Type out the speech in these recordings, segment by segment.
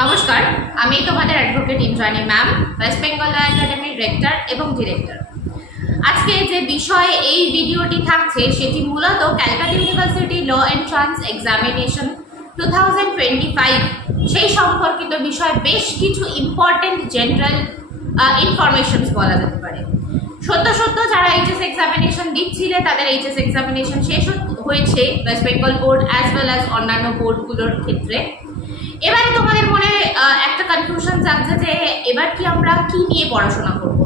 নমস্কার, আমি তোমাদের advocate Indrani ma'am, West Bengal law একাডেমির রেক্টর এবং ডিরেক্টর। আজকে যে বিষয়ে এই ভিডিওটি থাকছে সেটি মূলত Calcutta university law entrance examination 2025 সেই সম্পর্কিত বিষয়ে বেশ কিছু ইম্পর্টেন্ট জেনারেল ইনফরমেশনস বলা যেতে পারে। সত্য যারা এইচএস এক্সামিনেশন দিচ্ছিলে তাদের এইচএস এক্সামিনেশন শেষ হয়েছে West Bengal board as well as অন্যান্য বোর্ডগুলোর ক্ষেত্রে। এবারে তোমাদের মনে একটা কনফিউশন জাগছে যে এবার কি আমরা কি নিয়ে পড়াশোনা করব,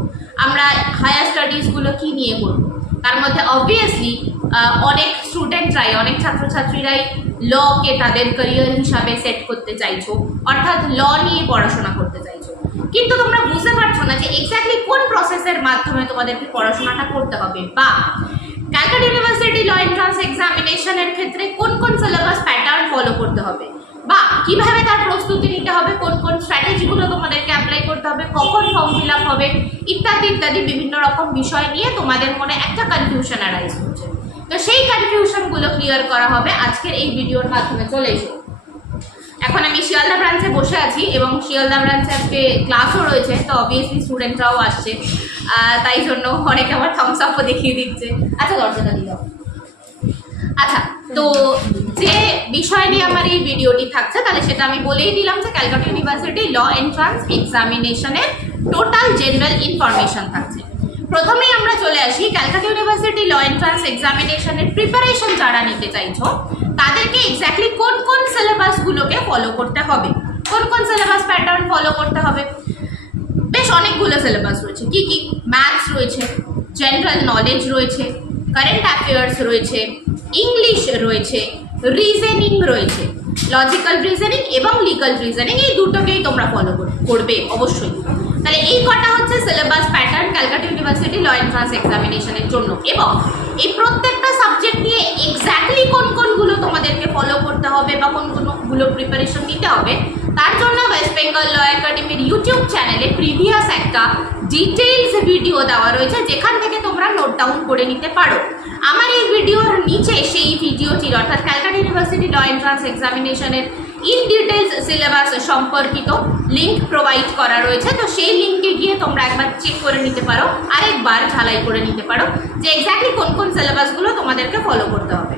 আমরা হায়ার স্টাডিজগুলো কি নিয়ে করব। তার মধ্যে অবভিয়াসলি অনেক স্টুডেন্টরাই, অনেক ছাত্রছাত্রীরাই লকে তাদের ক্যারিয়ার হিসাবে সেট করতে চাইছো, অর্থাৎ ল নিয়ে পড়াশোনা করতে চাইছো, কিন্তু তোমরা বুঝতে পারছো না যে এক্স্যাক্টলি কোন প্রসেসের মাধ্যমে তোমাদেরকে পড়াশোনাটা করতে হবে, বা ক্যালকাটা ইউনিভার্সিটি ল এন্ট্রান্স এক্সামিনেশনের ক্ষেত্রে কোন কোন সিলেবাস প্যাটার্ন ফলো করতে হবে, বা কিভাবে তার প্রস্তুতি নিতে হবে, কোন কোন স্ট্র্যাটেজিগুলো তোমাদেরকে অ্যাপ্লাই করতে হবে, কখন ফর্ম ফিল আপ হবে, ইত্যাদি ইত্যাদি বিভিন্ন রকম বিষয় নিয়ে তোমাদের মনে একটা কনফিউশন অ্যারাইজ হচ্ছে। তো সেই কনফিউশনগুলো ক্লিয়ার করা হবে আজকের এই ভিডিওর মাধ্যমে। চলে এসো। এখন আমি শিয়ালদা ব্রাঞ্চে বসে আছি এবং শিয়ালদা ব্রাঞ্চে আজকে ক্লাসও রয়েছে, তো অবভিয়াসলি স্টুডেন্টরাও আসছে, তাই জন্য অনেকে আমার থামস আপও দেখিয়ে দিচ্ছে। আচ্ছা, দরজাটা দিল। আচ্ছা, তো যে বিষয় নিয়ে আমার এই ভিডিওটি থাকছে তাহলে সেটা আমি বলেই দিলাম যে ক্যালকাটা ইউনিভার্সিটি ল এন্ট্রান্স এক্সামিনেশনের টোটাল জেনারেল ইনফরমেশন থাকছে। প্রথমেই আমরা চলে আসি ক্যালকাটা ইউনিভার্সিটি ল এন্ট্রান্স এক্সামিনেশনের প্রিপারেশন যারা নিতে চাইছো তাদেরকে এক্স্যাক্টলি কোন কোন সিলেবাসগুলোকে ফলো করতে হবে, কোন কোন সিলেবাস প্যাটার্ন ফলো করতে হবে। বেশ অনেকগুলো সিলেবাস রয়েছে। কি কি? ম্যাথস রয়েছে, জেনারেল নলেজ রয়েছে, কারেন্ট অ্যাফেয়ার্স রয়েছে, ইংলিশ রয়েছে, রিজনিং রয়েছে, লজিক্যাল রিজনিং এবং লিগাল রিজনিং, এই দুটোকেই তোমরা ফলো করবে অবশ্যই। তাহলে এই কটা হচ্ছে syllabus pattern Calcutta university law entrance এক্সামিনেশনের জন্য, এবং এই প্রত্যেকটা সাবজেক্ট নিয়ে এক্স্যাক্টলি কোন কোনগুলো তোমাদেরকে ফলো করতে হবে বা কোন কোনগুলো প্রিপারেশন নিতে হবে তার জন্য ওয়েস্ট বেঙ্গল ল একাডেমির ইউটিউব চ্যানেলে প্রিভিয়াস একটা ডিটেইলস ভিডিও দেওয়া রয়েছে, যেখান থেকে তোমরা নোট ডাউন করে নিতে পারো। আমার এই ভিডিওর নিচে সেই ভিডিওটির, অর্থাৎ ক্যালকাটা ইউনিভার্সিটি ল এন্ট্রান্স এক্সামিনেশনের ইন ডিটেলস সিলেবাস সম্পর্কিত লিঙ্ক প্রোভাইড করা রয়েছে, তো সেই লিঙ্কে গিয়ে তোমরা একবার চেক করে নিতে পারো, আরেকবার ঝালাই করে নিতে পারো যে এক্স্যাক্টলি কোন কোন সিলেবাসগুলো তোমাদেরকে ফলো করতে হবে।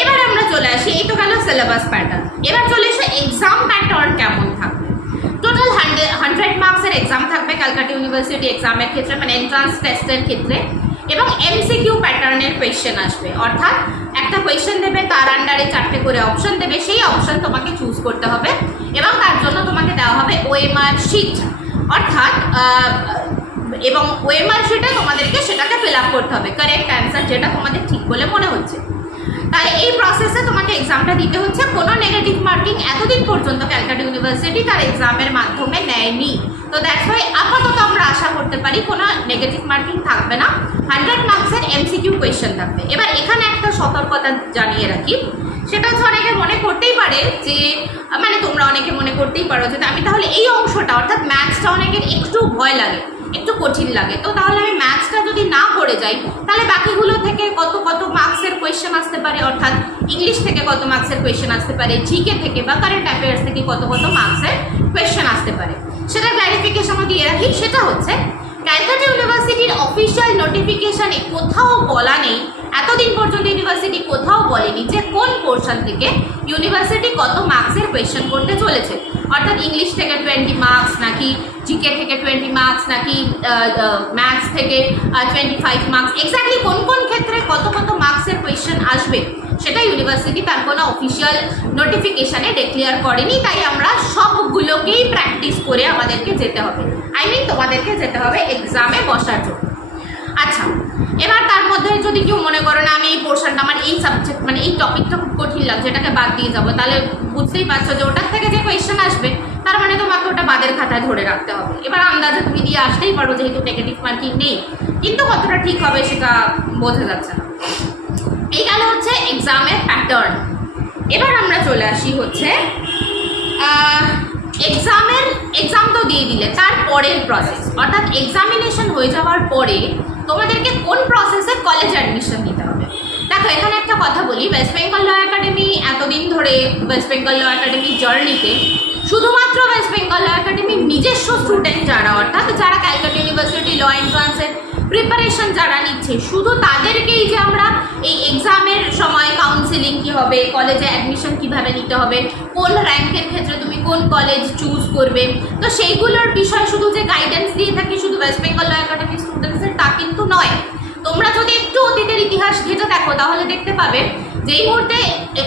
এবার আমরা চলে আসি, এই তো গেল সিলেবাস প্যাটার্ন। এবার চলে এসে এক্সাম প্যাটার্ন কেমন থাকবে। টোটাল 100 মার্কসের এক্সাম থাকবে ক্যালকাটা ইউনিভার্সিটি এক্সামের ক্ষেত্রে, মানে এন্ট্রান্স টেস্টের ক্ষেত্রে, এবং এমসিকিউ প্যাটার্নের কোয়েশ্চেন আসবে, অর্থাৎ একটা কোয়েশ্চেন দেবে, তার আন্ডারে 4টে করে অপশন দেবে, সেই অপশন তোমাকে চুজ করতে হবে এবং তার জন্য তোমাকে দেওয়া হবে ওএমআর শিট, অর্থাৎ এবং ওএমআর শিটে তোমাদেরকে সেটাকে ফিল আপ করতে হবে, কারেক্ট অ্যান্সার যেটা তোমাদের ঠিক বলে মনে হচ্ছে। তাই এই প্রসেসে তোমাকে এক্সামটা দিতে হচ্ছে। কোনো নেগেটিভ মার্কিং এতদিন পর্যন্ত ক্যালকাটা ইউনিভার্সিটি তার এক্সামের মাধ্যমে নেয়নি, তো দ্যাটস ওয়াই আপাতত আমরা আশা করতে পারি কোনো নেগেটিভ মার্কিং থাকবে না, 100 মার্কসের এমসিকিউ কোয়েশ্চেন থাকবে। এবার এখানে একটা সতর্কতা জানিয়ে রাখি, সেটা হচ্ছে অনেকে মনে করতেই পারে যে, মানে তোমরা অনেকে মনে করতেই পারো যে আমি তাহলে এই অংশটা, অর্থাৎ ম্যাথসটা অনেকের একটু ভয় লাগে, একটু কঠিন লাগে, তো তাহলে আমি ম্যাথসটা যদি না করে যাই তাহলে বাকিগুলো থেকে কত কত মার্কসের কোয়েশ্চেন আসতে পারে, অর্থাৎ ইংলিশ থেকে কত মার্কসের কোয়েশ্চেন আসতে পারে, জিকে থেকে বা কারেন্ট অ্যাফেয়ার্স থেকে কত কত মার্কসের কোয়েশ্চেন আসতে পারে, সেটা ক্ল্যারিফিকেশনও দিয়ে রাখি। সেটা হচ্ছে ক্যালকাটা ইউনিভার্সিটির অফিসিয়াল নোটিফিকেশনে কোথাও বলা নেই, এতদিন পর্যন্ত ইউনিভার্সিটি কোথাও বলেনি যে কোন পোর্শন থেকে ইউনিভার্সিটি কত মার্কসের কোয়েশ্চেন করতে চলেছে, অর্থাৎ ইংলিশ থেকে 20 মার্কস, নাকি জিকে থেকে 20 মার্কস, নাকি ম্যাথস থেকে 25 মার্কস, এক্স্যাক্টলি কোন কোন ক্ষেত্রে কত কত মার্কসের কোয়েশ্চেন আসবে সেটা ইউনিভার্সিটি তার কোনো অফিসিয়াল নোটিফিকেশানে ডিক্লেয়ার করেনি। তাই আমরা সবগুলোকেই প্র্যাকটিস করে আমাদেরকে যেতে হবে, তোমাদেরকে যেতে হবে এক্সামে বসার জন্য। আচ্ছা, এবার তার মধ্যে যদি কেউ মনে করো না আমি এই পোর্শনটা, আমার এই সাবজেক্ট, মানে এই টপিকটা খুব কঠিন লাগছে, এটাকে বাদ দিয়ে যাবো, তাহলে বুঝতেই পারছো যে ওটার থেকে যে কোয়েশ্চেন আসবে তার মানে তোমাকে ওটা বাদের খাতায় ধরে রাখতে হবে। এবার আন্দাজে তুমি দিয়ে আসতেই পারো যেহেতু নেগেটিভ মার্কিং নেই, কিন্তু কতটা ঠিক হবে সেটা বোঝা যাচ্ছে না। এই গেল হচ্ছে এক্সামের প্যাটার্ন। এবার আমরা চলে আসি হচ্ছে এক্সাম তো দিয়ে দিলে তার পরের প্রসেস, অর্থাৎ এক্সামিনেশন হয়ে যাওয়ার পরে তোমাদেরকে কোন প্রসেসে কলেজ অ্যাডমিশন নিতে হবে। দেখো, এখানে একটা কথা বলি, ওয়েস্ট বেঙ্গল ল একাডেমি এতদিন ধরে ওয়েস্ট বেঙ্গল ল একাডেমির জার্নিতে শুধুমাত্র ওয়েস্ট বেঙ্গল ল একাডেমির নিজস্ব স্টুডেন্ট যারা, অর্থাৎ যারা ক্যালকাটা ইউনিভার্সিটি ল এন্ট্রান্সের প্রিপারেশন যারা নিচ্ছে, শুধু তাদেরকেই যে আমরা এই এক্সামের সময় কাউন্সিলিং কী হবে, কলেজে অ্যাডমিশন কিভাবে নিতে হবে, কোন র্যাঙ্কের ক্ষেত্রে তুমি কোন কলেজ চুজ করবে, তো সেইগুলোর বিষয়ে শুধু যে গাইডেন্স দিয়ে থাকি শুধু ওয়েস্ট বেঙ্গল ল একাডেমির স্টুডেন্টসের, তা কিন্তু নয়। তোমরা যদি একটু অতীতের ইতিহাস ঘেঁটে দেখো তাহলে দেখতে পাবে যেই মুহূর্তে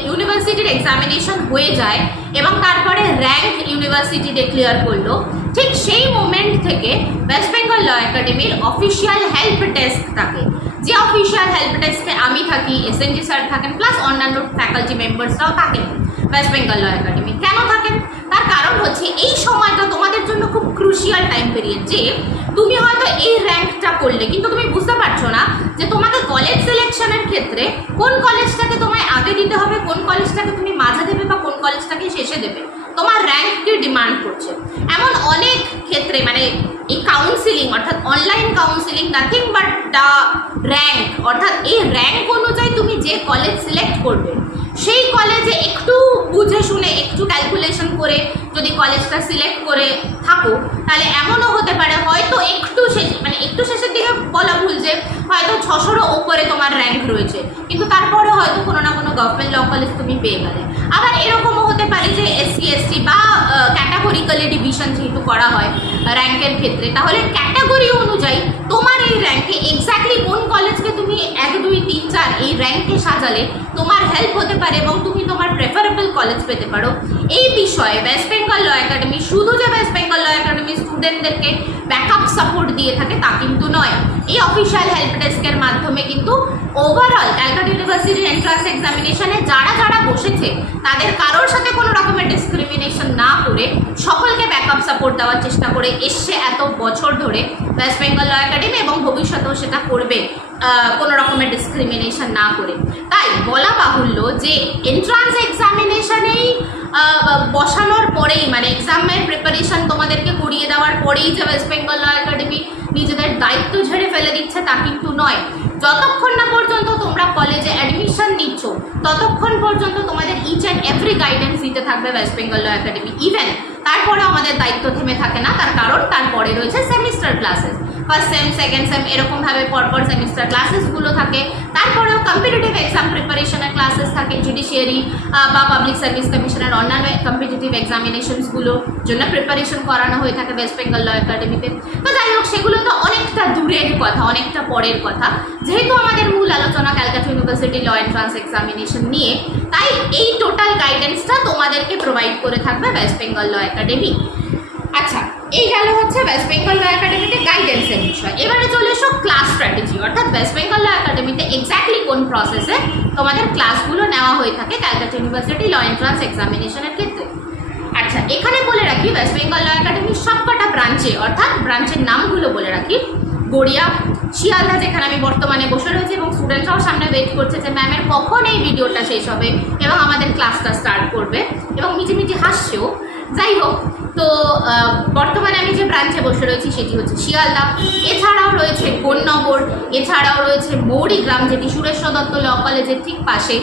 ইউনিভার্সিটির এক্সামিনেশন হয়ে যায় এবং তারপরে র্যাঙ্ক ইউনিভার্সিটি ডিক্লেয়ার করলো, ঠিক সেই মোমেন্ট থেকে ওয়েস্ট বেঙ্গল ল একাডেমির অফিসিয়াল হেল্প ডেস্ক থাকে, যে অফিসিয়াল হেল্প ডেস্কে আমি থাকি, এসএনজি স্যার থাকেন, প্লাস অন্যান্য ফ্যাকাল্টি মেম্বার্সরাও থাকেন ওয়েস্ট বেঙ্গল ল একাডেমি। কেন থাকেন? তার কারণ হচ্ছে এই সময়টা তোমাদের জন্য খুব ক্রুশিয়াল টাইম পিরিয়ড, যে তুমি হয়তো এই র্যাঙ্কটা করলে কিন্তু তুমি বুঝতে পারছো না যে তোমাকে কলেজ সিলেকশনের ক্ষেত্রে কোন কলেজটাকে তোমায় আগে দিতে হবে, কোন কলেজটাকে তুমি মাঝে দেবে বা কোন কলেজটাকে শেষে দেবে, তোমার র্যাঙ্ককে ডিমান্ড করছে। এমন অনেক ক্ষেত্রে মানে এই কাউন্সিলিং অর্থাৎ online counselling nothing but the rank, অর্থাৎ এই র্যাঙ্ক অনুযায়ী তুমি যে কলেজ সিলেক্ট করবে সেই কলেজে একটু বুঝে শুনে একটু ক্যালকুলেশন করে যদি কলেজটা সিলেক্ট করে থাকো, তাহলে এমনও হতে পারে হয়তো একটু শেষের দিকে বলা ভুল, যে হয়তো 600-রও ওপরে তোমার র্যাঙ্ক রয়েছে, কিন্তু তারপরে হয়তো কোনো না কোনো গভর্নমেন্ট ল কলেজ তুমি পেয়ে গেলে। আবার এরকমও হতে পারে যে SC ST বা ক্যাটাগরিক্যালি ডিভিশন যেহেতু করা হয় র্যাঙ্কের ক্ষেত্রে, তাহলে ক্যাটাগরি অনুযায়ী তোমার এই র্যাঙ্কে এক্স্যাক্টলি কোন কলেজকে তুমি 1 2 3 4 এই র্যাঙ্কে সাজালে তোমার হেল্প হতে পারে এবং তুমি তোমার প্রেফারেবল কলেজ পেতে পারো। এই বিষয়ে ওয়েস্ট বেঙ্গল ল একাডেমি শুধু যে ওয়েস্ট বেঙ্গল ল একাডেমি স্টুডেন্টদেরকে ব্যাকআপ সাপোর্ট দিয়ে থাকে তা কিন্তু নয়, এই অফিসিয়াল হেল্প ডেস্কের মাধ্যমে কিন্তু ওভারঅল ক্যালকাটা ইউনিভার্সিটির এন্ট্রান্স এক্সামিনেশনে যারা যারা বসেছে তাদের কারোর সাথে কোনো রকমের ডিসক্রিমিনেশন না করে সকলকে ব্যাকআপ সাপোর্ট দেওয়ার চেষ্টা করে এসছে এত বছর ধরে ওয়েস্ট বেঙ্গল ল একাডেমি, এবং ভবিষ্যতেও সেটা করবে কোনো রকমের ডিসক্রিমিনেশন না করে। তাই বলা বাহুল্য যে এন্ট্রান্স এক্সামিনেশনেই বসানোর পরেই মানে এক্সামের প্রিপারেশন তোমাদেরকে করিয়ে দেওয়ার পরেই যে ওয়েস্ট বেঙ্গল ল একাডেমি নিজেদের দায়িত্ব ঝেড়ে ফেলে দিচ্ছে তা কিন্তু নয়। যতক্ষণ না পর্যন্ত তোমরা কলেজে অ্যাডমিশন নিচ্ছ ততক্ষণ পর্যন্ত তোমাদের ইচ অ্যান্ড এভরি গাইডেন্স দিতে থাকবে ওয়েস্ট বেঙ্গল ল একাডেমি। ইভেন তারপরে আমাদের দায়িত্ব থেমে থাকে না, তার কারণ তারপরে রয়েছে semester classes, first same second same এরকমভাবে পরপর সেমিস্টার ক্লাসেসগুলো থাকে। তারপরেও কম্পিটিটিভ এক্সাম প্রিপারেশনের ক্লাসেস থাকে, জুডিশিয়ারি বা পাবলিক সার্ভিস কমিশনের অন্যান্য কম্পিটিটিভ এক্সামিনেশনসগুলোর জন্য প্রিপারেশন করানো হয়ে থাকে ওয়েস্ট বেঙ্গল ল একাডেমিতে। তো যাই হোক, সেগুলো তো অনেকটা দূরের কথা, অনেকটা পরের কথা। যেহেতু আমাদের মূল আলোচনা Calcutta university law entrance examination নিয়ে, তাই এই টোটাল গাইডেন্সটা তোমাদেরকে প্রোভাইড করে থাকবে ওয়েস্ট বেঙ্গল ল একাডেমি। আচ্ছা, এই গেল হচ্ছে ওয়েস্ট বেঙ্গল ল একাডেমিতে গাইডেন্সের বিষয়। এবারে চলে এসো ক্লাস স্ট্র্যাটেজি, অর্থাৎ ওয়েস্ট বেঙ্গল ল একাডেমিতে এক্স্যাক্টলি কোন প্রসেসে তোমাদের ক্লাসগুলো নেওয়া হয়ে থাকে ক্যালকাটা ইউনিভার্সিটি ল এন্ট্রান্স এক্সামিনেশনের ক্ষেত্রে। আচ্ছা, এখানে বলে রাখি ওয়েস্ট বেঙ্গল ল একাডেমির সবকটা ব্রাঞ্চে, অর্থাৎ ব্রাঞ্চের নামগুলো বলে রাখি। গড়িয়া, শিয়ালদা যেখানে আমি বর্তমানে বসে রয়েছি এবং স্টুডেন্টরাও সামনে ওয়েট করছে যে ম্যামের কখন এই ভিডিওটা শেষ হবে এবং আমাদের ক্লাসটা স্টার্ট করবে, এবং মিটিমিটি হাসছেও। যাই হোক, তো বর্তমানে আমি যে ব্রাঞ্চে বসে রয়েছি সেটি হচ্ছে শিয়ালদা। এছাড়াও রয়েছে কোন্নগর, এছাড়াও রয়েছে মৌরিগ্রাম যেটি সুরেশ্বর দত্ত ল কলেজের ঠিক পাশে,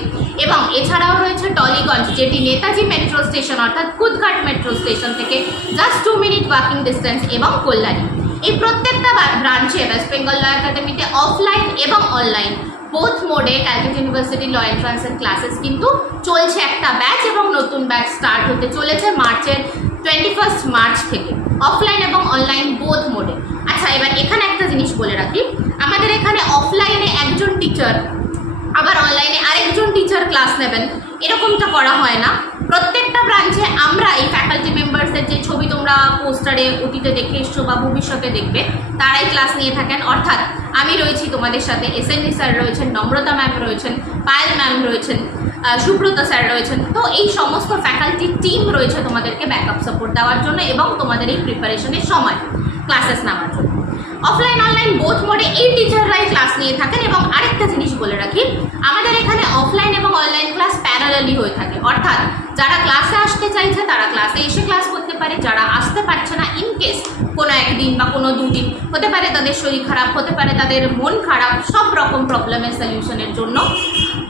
এবং এছাড়াও রয়েছে টলিগঞ্জ যেটি নেতাজি মেট্রো স্টেশন অর্থাৎ কুদঘাট মেট্রো স্টেশন থেকে জাস্ট 2 মিনিট ওয়াকিং ডিস্টেন্স, এবং কল্যাণী। এই প্রত্যেকটা ব্রাঞ্চে ওয়েস্ট বেঙ্গল ল একাডেমিতে অফলাইন এবং অনলাইন বোথ মোডে ক্যালকাটা ইউনিভার্সিটি ল এন্ট্রান্সের ক্লাসেস কিন্তু চলছে একটা ব্যাচ, এবং নতুন ব্যাচ স্টার্ট হতে চলেছে মার্চের 21 মার্চ থেকে, অফলাইন এবং অনলাইন বোথ মোডে। আচ্ছা, এবার এখানে একটা জিনিস বলে রাখি, আমাদের এখানে অফলাইনে একজন টিচার আবার অনলাইনে আরেকজন টিচার ক্লাস নেবেন এরকমটা করা হয় না। প্রত্যেকটা ব্রাঞ্চে আমরা এই ফ্যাকাল্টি মেম্বার্সের যে ছবি তোমরা পোস্টারে অতীতে দেখে এসছো বা ভবিষ্যতে দেখবে, তারাই ক্লাস নিয়ে থাকেন। অর্থাৎ আমি রয়েছি তোমাদের সাথে, এসএনডি স্যার রয়েছেন, নম্রতা ম্যাম রয়েছেন, পায়েল ম্যাম রয়েছেন, সুব্রত স্যার রয়েছেন। তো এই সমস্ত ফ্যাকাল্টি টিম রয়েছে তোমাদেরকে ব্যাকআপ সাপোর্ট দেওয়ার জন্য এবং তোমাদের এই প্রিপারেশনের সময় ক্লাসেস নেওয়ার জন্য। অফলাইন অনলাইন বোথ মোডে এই টিচাররাই ক্লাস নিয়ে থাকেন। এবং আরেকটা জিনিস বলে রাখি, আমাদের এখানে অফলাইন এবং অনলাইন ক্লাস প্যারালালি হয়ে থাকে, অর্থাৎ যারা ক্লাসে আসতে চাইছে তারা ক্লাসে এসে ক্লাস করতে পারে, যারা আসতে পারছে না ইন কেস কোনো একদিন বা কোনো দুদিন, হতে পারে তাদের শরীর খারাপ, হতে পারে তাদের মন খারাপ, সব রকম প্রবলেমের সলিউশনের জন্য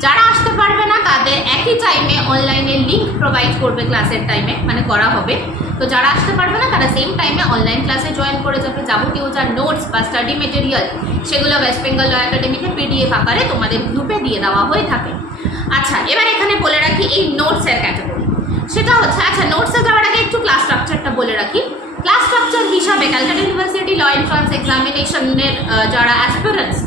যারা আসতে পারবে না তাদের একই টাইমে অনলাইনে লিঙ্ক প্রোভাইড করবে ক্লাসের টাইমে, মানে করা হবে। তো যারা আসতে পারবে না তারা সেম টাইমে অনলাইন ক্লাসে জয়েন করে যাবে। যাবতীয় যা নোটস বা স্টাডি মেটেরিয়াল সেগুলো ওয়েস্ট বেঙ্গল ল একাডেমিতে পিডিএফ আকারে তোমাদের গ্রুপে দিয়ে দেওয়া হয়ে থাকে। আচ্ছা, এবার এখানে বলে রাখি এই নোটসের ক্যাটাগরি সেটা হচ্ছে, আচ্ছা নোটসে যাওয়ার আগে একটু ক্লাস স্ট্রাকচারটা বলে রাখি। ক্লাস স্ট্রাকচার হিসাবে ক্যালকাটা ইউনিভার্সিটি ল এন্ট্রান্স এক্সামিনেশনের যারা অ্যাসপিরেন্টস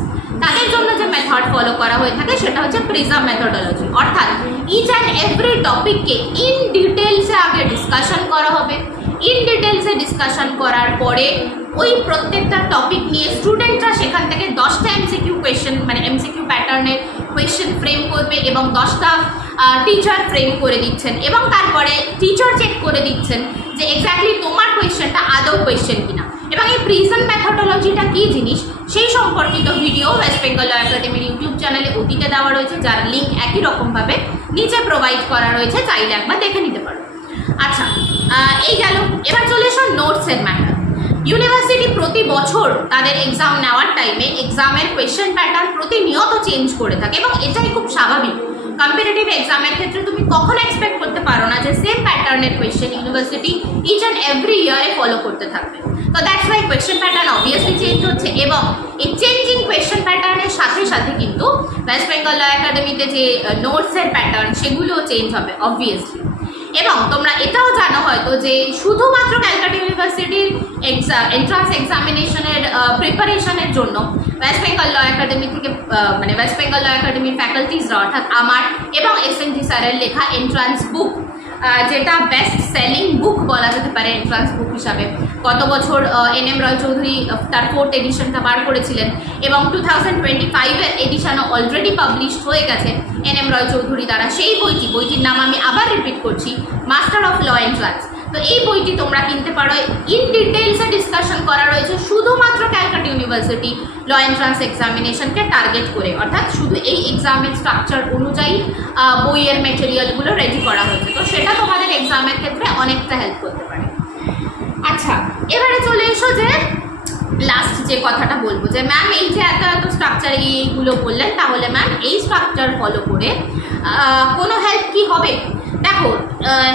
তাদের জন্য যে মেথড ফলো করা হয়ে থাকে সেটা হচ্ছে প্রিজম মেথোডোলজি, অর্থাৎ ইচ অ্যান্ড এভরি টপিককে ইন ডিটেলসে আগে ডিসকাশন করা হবে। ইন ডিটেলসে ডিসকাশন করার পরে ওই প্রত্যেকটা টপিক নিয়ে স্টুডেন্টরা সেখান থেকে 10টা এমসিকিউ কোয়েশ্চেন, মানে এমসিকিউ প্যাটার্নের কোয়েশ্চেন ফ্রেম করবে এবং 10টা টিচার ফ্রেম করে দিচ্ছেন এবং তারপরে টিচার চেক করে দিচ্ছেন যে এক্স্যাক্টলি তোমার কোয়েশ্চেনটা আদৌ কোয়েশ্চেন কিনা। এবং এই প্রিজম মেথোডোলজিটা কী জিনিস সেই সম্পর্কিত ভিডিও ওয়েস্ট বেঙ্গল ল একাডেমির ইউটিউব চ্যানেলে অতীতে দেওয়া রয়েছে, যার লিঙ্ক একই রকমভাবে নিচে প্রোভাইড করা রয়েছে, চাইলে একবার দেখে নিতে পারো। আচ্ছা, এই গেল। এবার চলে এসো নোটসের ম্যাটার। ইউনিভার্সিটি প্রতি বছর তাদের এক্সাম নেওয়ার টাইমে এক্সামের কোয়েশ্চেন প্যাটার্ন প্রতিনিয়ত চেঞ্জ করে থাকে এবং এটাই খুব স্বাভাবিক। কম্পিটিটিভ এক্সামের ক্ষেত্রে তুমি কখনো এক্সপেক্ট করতে পারো না যে সেম প্যাটার্নের question university each and every ইয়ারে ফলো করতে থাকবে। তো that's why question pattern obviously change হচ্ছে এবং এই চেঞ্জিং কোয়েশ্চেন প্যাটার্নের সাথে সাথে কিন্তু ওয়েস্ট বেঙ্গল ল একাডেমিতে যে নোটসের প্যাটার্ন সেগুলোও চেঞ্জ হবে অবভিয়াসলি। এবং তোমরা এটাও জানো হয়তো যে শুধুমাত্র ক্যালকাটা ইউনিভার্সিটির এন্ট্রান্স এক্সামিনেশনের প্রিপারেশনের জন্য ওয়েস্ট বেঙ্গল ল একাডেমি থেকে মানে ওয়েস্ট বেঙ্গল ল একাডেমির ফ্যাকাল্টিজরা অর্থাৎ আমার এবং এসএনজি স্যারের লেখা এন্ট্রান্স বুক, যেটা বেস্ট সেলিং বুক বলা যেতে পারে এন্ট্রান্স বুক হিসাবে, গত বছর এনএম রয় চৌধুরী তার 4th এডিশনটা বার করেছিলেন এবং 2025-এর এডিশনও অলরেডি পাবলিশড হয়ে গেছে এনএম রয় চৌধুরী দ্বারা। সেই বইটির নাম আমি আবার রিপিট করছি, মাস্টার অফ ল এন্ট্রান্স। তো এই বইটি তোমরা কিনতে পারো। ইন ডিটেলসে ডিসকাশন করা রয়েছে শুধুমাত্র ক্যালকাটা ইউনিভার্সিটি ল এন্ট্রান্স এক্সামিনেশনকে টার্গেট করে, অর্থাৎ শুধু এই এক্সামের স্ট্রাকচার অনুযায়ী বইয়ের মেটেরিয়ালগুলো রেডি করা হয়েছে। তো সেটা তোমাদের এক্সামের ক্ষেত্রে অনেকটা হেল্প করতে পারে। আচ্ছা, এবারে চলে এসো যে লাস্ট যে কথাটা বলবো যে ম্যাম এই যে এত এত স্ট্রাকচার এইগুলো বললেন, তাহলে ম্যাম এই স্ট্রাকচার ফলো করে কোনো হেল্প কি হবে? দেখো,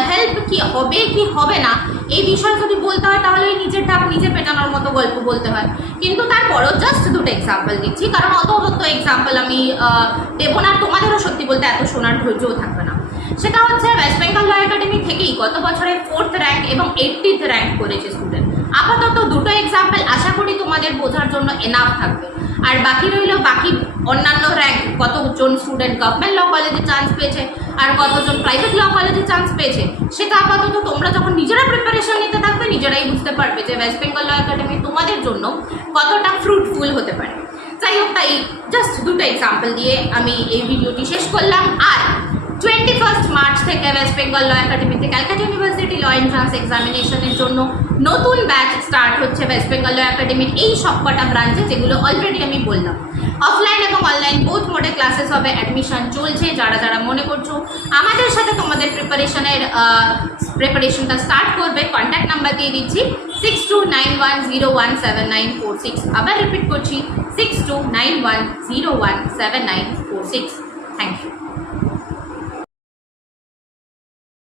হেল্প কি হবে কি হবে না এই বিষয়ে যদি বলতে হয় তাহলে নিজের ঢাক নিজে পেটানোর মতো গল্প বলতে হয়, কিন্তু তারপরও জাস্ট দুটো এক্সাম্পল দিচ্ছি, কারণ অত এক্সাম্পল আমি দেবো না, তোমাদেরও সত্যি বলতে এত শোনার ধৈর্যও থাকবে না। সেটা হচ্ছে ওয়েস্ট বেঙ্গল ল একাডেমি থেকেই গত বছরে 4th র্যাঙ্ক এবং 80th র্যাঙ্ক করেছে স্টুডেন্ট। আপাতত দুটো এক্সাম্পল আশা করি তোমাদের বোঝার জন্য এনাফ থাকবে। আর বাকি রইল বাকি অন্যান্য র্যাঙ্ক, কতজন স্টুডেন্ট গভর্নমেন্ট ল কলেজে চান্স পেয়েছে আর কতজন প্রাইভেট ল কলেজে চান্স পেয়েছে, সেটা আপাতত তোমরা যখন নিজেরা প্রিপারেশন নিতে থাকবে নিজেরাই বুঝতে পারবে যে ওয়েস্ট বেঙ্গল ল একাডেমি তোমাদের জন্য কতটা ফ্রুটফুল হতে পারে। যাই হোক, তাই জাস্ট দুটো এক্সাম্পল দিয়ে আমি এই ভিডিওটি শেষ করলাম। আর 21 মার্চ থেকে ওয়েস্ট বেঙ্গল ল একাডেমিতে ক্যালকাটা ইউনিভার্সিটি ল এন্ট্রান্স এক্সামিনেশনের জন্য নতুন ব্যাচ স্টার্ট হচ্ছে ওয়েস্ট বেঙ্গল ল একাডেমির এই সবকটা ব্রাঞ্চে, যেগুলো অলরেডি আমি বললাম। অফলাইন এবং অনলাইন বোথ মোডে ক্লাসেস হবে, অ্যাডমিশন চলছে। যারা যারা মনে করছো আমাদের সাথে তোমাদের প্রিপারেশনটা স্টার্ট করবে, কন্ট্যাক্ট নাম্বার দিয়ে দিচ্ছি 6291017946। আবার রিপিট করছি 6291017946। Thank you.